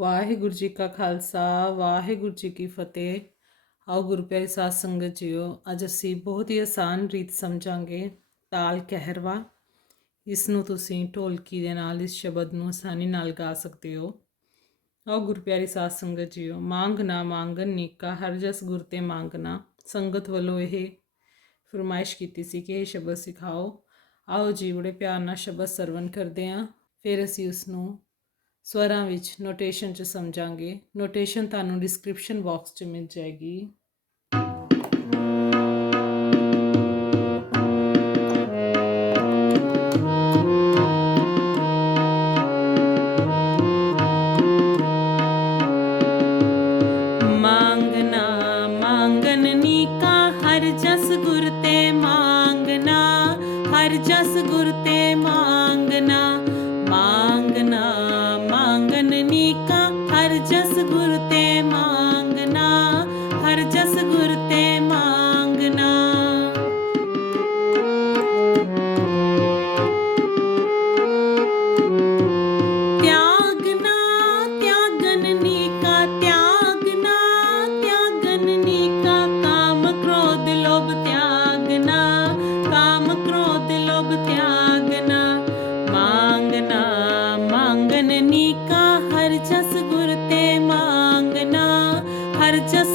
ਵਾਹਿਗੁਰੂ ਜੀ ਕਾ ਖਾਲਸਾ, ਵਾਹਿਗੁਰੂ ਜੀ ਕੀ ਫਤਿਹ। ਆਓ ਗੁਰਪਿਆਰੀ ਸਾਧ ਸੰਗਤ ਜੀਓ, ਅੱਜ ਅਸੀਂ ਬਹੁਤ ਹੀ ਆਸਾਨ ਰੀਤ ਸਮਝਾਂਗੇ ਤਾਲ ਕਹਿਰਵਾ। ਇਸ ਨੂੰ ਤੁਸੀਂ ਢੋਲਕੀ ਦੇ ਨਾਲ, ਇਸ ਸ਼ਬਦ ਨੂੰ ਆਸਾਨੀ ਨਾਲ ਗਾ ਸਕਦੇ ਹੋ। ਆਓ ਗੁਰਪਿਆਰੀ ਸਾਧ ਸੰਗਤ ਜੀਓ ਮੰਗਣਾ ਮੰਗਨ ਨੀਕਾ, ਹਰ ਜਸ ਗੁਰ ਤੇ ਮੰਗਣਾ ਸੰਗਤ ਵੱਲੋਂ ਇਹ ਫਰਮਾਇਸ਼ ਕੀਤੀ ਸੀ ਕਿ ਇਹ ਸ਼ਬਦ ਸਿਖਾਓ। ਆਓ ਜੀ, ਬੜੇ ਪਿਆਰ ਨਾਲ ਸ਼ਬਦ ਸਰਵਣ ਕਰਦੇ ਆਂ ਫਿਰ ਅਸੀਂ ਉਸ ਨੂੰ ਸਵਰਾਂ ਵਿੱਚ ਨੋਟੇਸ਼ਨ 'ਚ ਸਮਝਾਂਗੇ। ਨੋਟੇਸ਼ਨ ਤੁਹਾਨੂੰ ਡਿਸਕ੍ਰਿਪਸ਼ਨ ਬਾਕਸ 'ਚ ਮਿਲ ਜਾਏਗੀ। just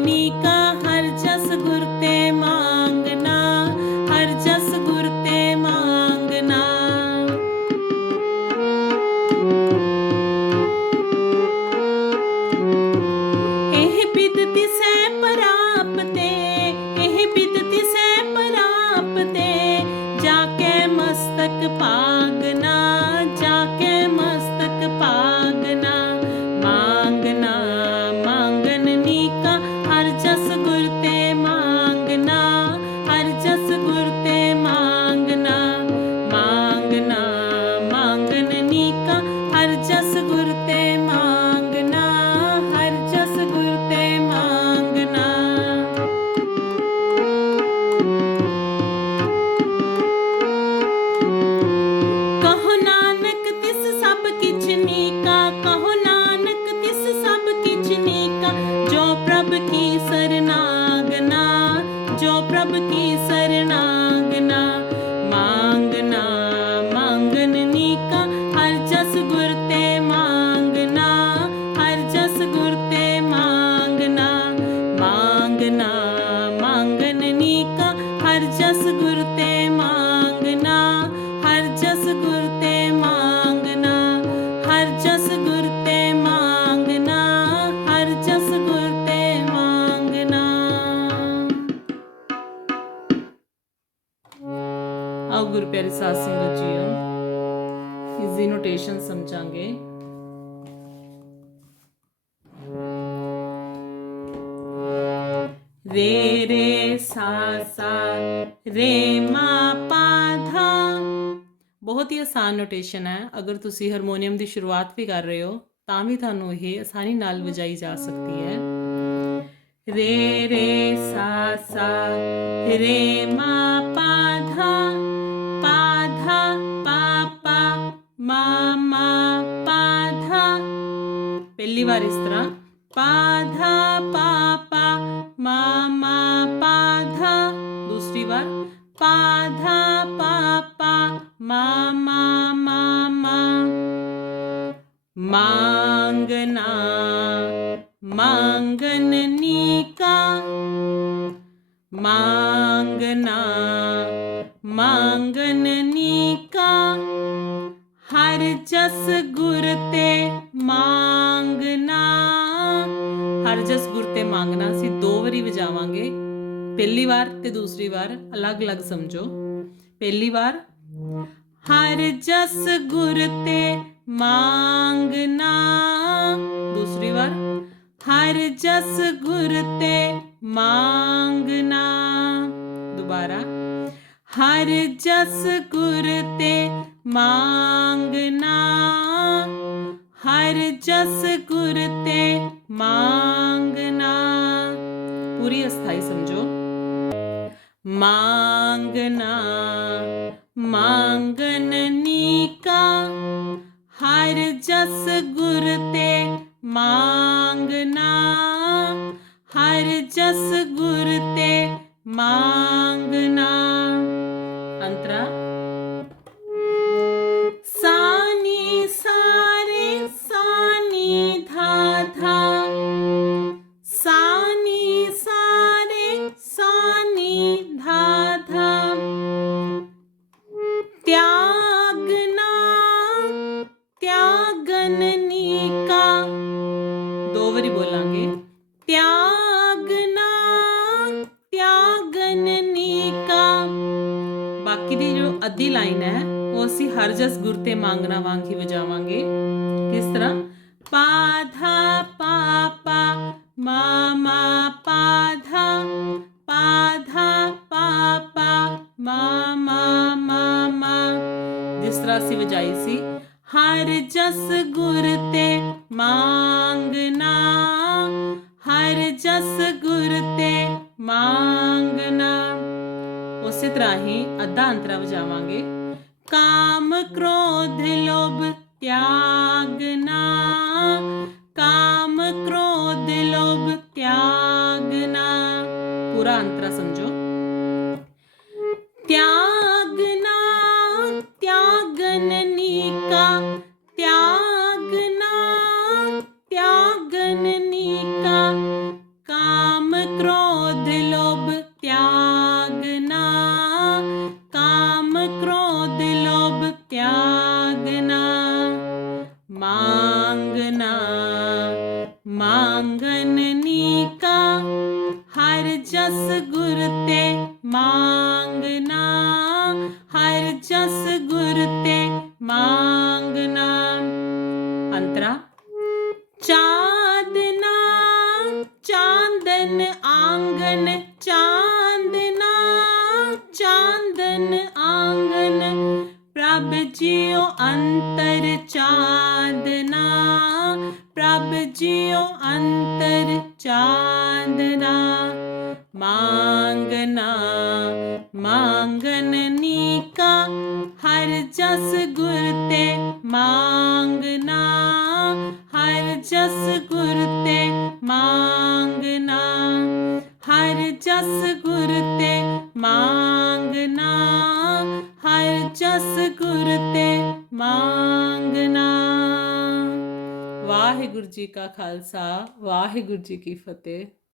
ਕਰਨੀ ਕਾ ਹਰ ਜਸ ਗੁਰ ਤੇ ਮੰਗਣਾ, ਹਰ ਜਸ ਗੁਰ ਤੇ ਮੰਗਣਾ। ਇਹ ਬਿਦਤੀ ਸੈ ਪ੍ਰਾਪਤੇ ਇਹ ਬਿਦਤੀ ਸੈ ਪ੍ਰਾਪਤੇ ਜਾ ਕੇ ਮਸਤਕ ਪਾਗਨਾ ਪ੍ਰਭ ਕੀ ਸਰਣਾ? ਸਾਧ ਸੰਗਤ ਇਸ ਦੀ ਨੋਟੇਸ਼ਨ ਸਮਝਾਂਗੇ। ਰੇ ਰੇ ਸਾ ਸਾ, ਰੇ ਮਾ ਪਾ ਧਾ। ਬਹੁਤ ਹੀ ਆਸਾਨ ਨੋਟੇਸ਼ਨ ਹੈ। ਅਗਰ ਤੁਸੀਂ ਹਾਰਮੋਨੀਅਮ ਦੀ ਸ਼ੁਰੂਆਤ ਵੀ ਕਰ ਰਹੇ ਹੋ, ਤਾਂ ਵੀ ਤੁਹਾਨੂੰ ਇਹ ਆਸਾਨੀ ਨਾਲ ਵਜਾਈ ਜਾ ਸਕਦੀ ਹੈ। ਰੇ ਰੇ ਸਾ ਸਾ, ਰੇ ਮਾ ਪਾ ਪਹਿਲੀ ਵਾਰ ਇਸ ਤਰ੍ਹਾਂ ਪਾ ਧਾ ਪਾ ਪਾ ਮਾ ਮਾ ਪਾ ਧਾ ਦੂਸਰੀ ਵਾਰ ਪਾ ਧਾ ਪਾ ਪਾ ਮਾ ਮਾ ਮਾ ਮਾ ਮਾਂਗਨਾ ਮੰਗਣਾ ਅਸੀਂ ਦੋ ਵਾਰੀ ਵਜਾਵਾਂਗੇ। ਪਹਿਲੀ ਵਾਰ ਤੇ ਦੂਸਰੀ ਵਾਰ ਅਲੱਗ-ਅਲੱਗ ਸਮਝੋ। ਪਹਿਲੀ ਵਾਰ, ਹਰ ਜਸ ਗੁਰ ਤੇ ਮੰਗਣਾ। ਦੂਸਰੀ ਵਾਰ, ਹਰ ਜਸ ਗੁਰ ਤੇ ਮੰਗਣਾ। ਦੁਬਾਰਾ, ਹਰ ਜਸ ਗੁਰ ਤੇ ਮੰਗਣਾ। ਹਰ ਜਸ ਗੁਰ ਤੇ ਮੰਗਣਾ ਮੰਗਣਾ ਮੰਗਨਨੀ ਕਾ ਹਰ ਜਸ ਗੁਰ ਤੇ ਮਾਂ ਗੁਰ ਤੇ ਮੰਗਣਾ ਵਾਂਗ ਹੀ ਵਜਾਵਾਂਗੇ ਕਿਸ ਤਰ੍ਹਾਂ ਪਾਧਾ ਪਾਪਾ ਮਾਮਾ ਪਾਧਾ ਪਾਧਾ ਪਾਪਾ ਮਾਮਾ ਮਾਮਾ ਜਿਸ ਤਰ੍ਹਾਂ ਅਸੀਂ ਵਜਾਈ ਸੀ ਹਰ ਜਸ ਗੁਰ ਤੇ ਮੰਗਣਾ ਹਰ ਜਸ ਗੁਰ ਤੇ ਮੰਗਣਾ ਉਸੇ ਤਰ੍ਹਾਂ ਹੀ ਅੱਧਾ ਅੰਤਰਾ ਵਜਾਵਾਂਗੇ काम क्रोध लोभ त्यागना ਮੰਗਨਨੀ ਕਾ ਹਰ ਜਸ ਗੁਰ ਤੇ ਮੰਗਨਾ, ਹਰ ਜਸ ਗੁਰ ਤੇ ਮੰਗਨਾ। ਅੰਤਰਾ, ਚਾਂਦਨਾ, ਚਾਂਦਨ ਆਂਗਨ, ਚਾਂਦਨਾ, ਚਾਂਦਨ ਆਂਗਨ, ਪ੍ਰਭ ਜੀਓ ਅੰਤ ਮੰਗਣਾ ਹਰ ਜਸ ਗੁਰ ਤੇ ਮੰਗਣਾ ਹਰ ਜਸ ਗੁਰ ਤੇ ਮੰਗਣਾ ਹਰ ਜਸ ਗੁਰ ਤੇ ਮੰਗਣਾ ਵਾਹਿਗੁਰੂ ਜੀ ਕਾ ਖਾਲਸਾ, ਵਾਹਿਗੁਰੂ ਜੀ ਕੀ ਫਤਿਹ।